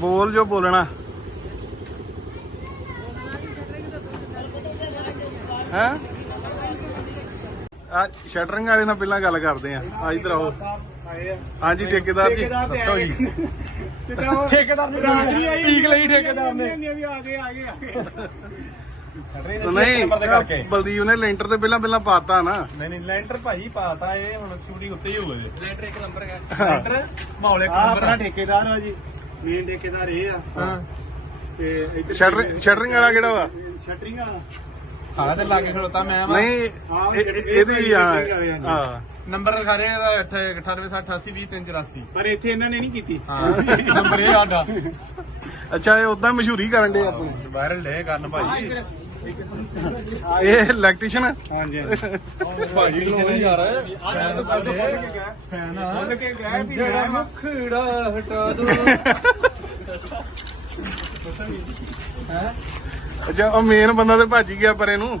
ਬੋਲ ਜੋ ਬੋਲਣਾ ਹੈ ਆ ਸ਼ਟਰਿੰਗ ਵਾਲੇ ਨਾਲ ਪਹਿਲਾਂ ਗੱਲ ਕਰਦੇ ਆ ਆ ਇਧਰ ਆਓ ਹਾਂਜੀ ਠੇਕੇਦਾਰ ਜੀ ਦੱਸੋ ਜੀ ਠੇਕੇਦਾਰ ਨੇ ਠੀਕ ਲਈ ਠੇਕੇਦਾਰ ਨੇ ਵੀ ਆ ਗਏ ਆ ਗਏ ਆ ਗਏ ਨੇ ਲੈਂਟਰ ਤੇ ਪਹਿਲਾਂ ਪਹਿਲਾਂ ਪਾਤਾ ਨਾ ਨਹੀਂ ਨਹੀਂ ਲੈਂਟਰ ਭਾਈ ਪਾਤਾ ਇਹ ਹੁਣ ਸ਼ੂਟਿੰਗ ਉੱਤੇ ਹੀ ਹੋਊਗਾ ਜੀ ਲੈਂਟਰ ਇੱਕ ਨੰਬਰ ਹੈ ਲੈਂਟਰ ਮਾਹੌਲੇ ਨੰਬਰ ਆਪਣਾ ਠੇਕੇਦਾਰ ਆ ਜੀ ਮੇਨ ਦੇ ਕਿਨਾਰੇ ਆ ਹਾਂ ਸ਼ਟਰਿੰਗ ਵਾਲਾ ਕਿਹੜਾ ਵਾ ਸ਼ਟਰਿੰਗ ਵਾਲਾ ਆ ਤੇ ਲਾਗੇ ਖੜੋਤਾ ਮੈਂ ਵਾ ਨਹੀਂ ਇਹਦੇ ਵੀ ਆ ਹਾਂ ਨੰਬਰ ਲਿਖਾ ਰਹੇ ਆ 8 98 6820 384 ਪਰ ਇੱਥੇ ਇਹਨਾਂ ਨੇ ਨਹੀਂ ਕੀਤੀ ਨੰਬਰ ਇਹ ਆਡਾ ਅੱਛਾ ਇਹ ਉਦਾਂ ਮਸ਼ਹੂਰੀ ਕਰਨ ਦੇ ਆਪਣੇ ਵਾਇਰਲ ਲੈ ਕਰਨ ਭਾਈ ਇਹ ਇਲੈਕਟ੍ਰੀਸ਼ਨ ਹੈ ਹਾਂਜੀ ਭਾਜੀ ਨੂੰ ਨਹੀਂ ਆ ਰਿਹਾ ਜਿਹੜਾ ਮੁਖੜਾ ਹਟਾ ਦੋ ਅੱਛਾ ਉਹ ਮੇਨ ਬੰਦਾ ਤੇ ਭੱਜ ਗਿਆ ਪਰੇ ਨੂੰ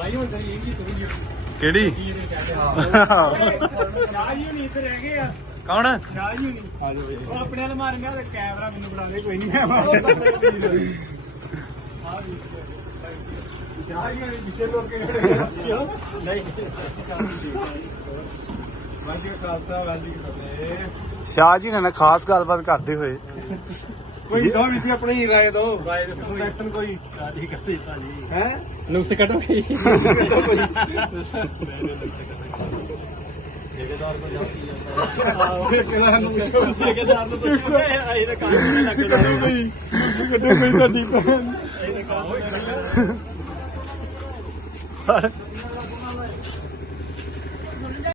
ਕਿਹੜੀ ਸ਼ਾਹੀ ਹੁਣੀ ਇੱਥੇ ਰਹਿ ਗਏ ਆ ਕੌਣ ਸ਼ਾਹੀ ਹੁਣੀ ਉਹ ਆਪਣੇ ਨਾਲ ਮਾਰ ਗਿਆ ਤੇ ਕੈਮਰਾ ਮੈਨੂੰ ਬਣਾ ਲੈ ਕੋਈ ਨਹੀਂ ਆ ਸ਼ਾਹ ਜੀ ਨੇ ਖਾਸ ਗੱਲਬਾਤ ਕਰਦੇ ਹੋਏ ਕੋਈ ਦੋ ਵੀ ਆਪਣੇ ਆਪਣੀ ਲਾਏ ਦੋ ਵਾਇਰਸ ਕੋਈ ਕੋਈ ਸਾਡੀ ਕਰਦੇ ਜੀ ਹੈ ਨੁਕਸ ਕਟੋ ਕੀ ਠੇਕੇਦਾਰ ਕੋ ਜਾਂਦੀ ਹੈ ਉਹ ਕਿਹੜਾ ਨੂੰ ਠੇਕੇਦਾਰ ਨੂੰ ਪੁੱਛੋ ਇਹ ਇਹਦਾ ਕੰਮ ਨਹੀਂ ਲੱਗਦਾ ਕੋਈ ਕੱਢੋ ਕੋਈ ਸਾਡੀ ਭੈਣ ਇਹਦੇ ਕੰਮ ਨਹੀਂ ਲੱਗਦਾ